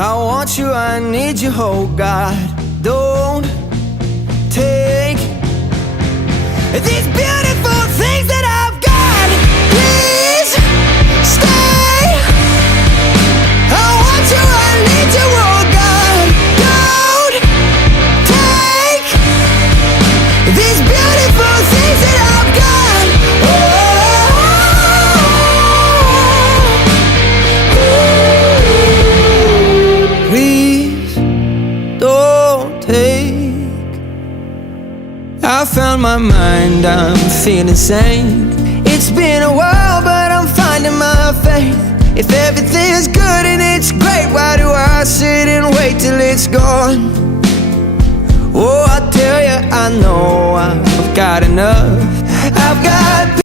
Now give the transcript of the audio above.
I want you, I need you, oh God. Don't take these beautiful things that I've got. Please stay. I want you, I need you, oh God. Don't take these beautiful things that I've got. Please don't take. I found my mind, I'm feeling sane. It's been a while, but I'm finding my faith. If everything's good and it's great, why do I sit and wait till it's gone? Oh, I tell you, I know I've got enough. I've got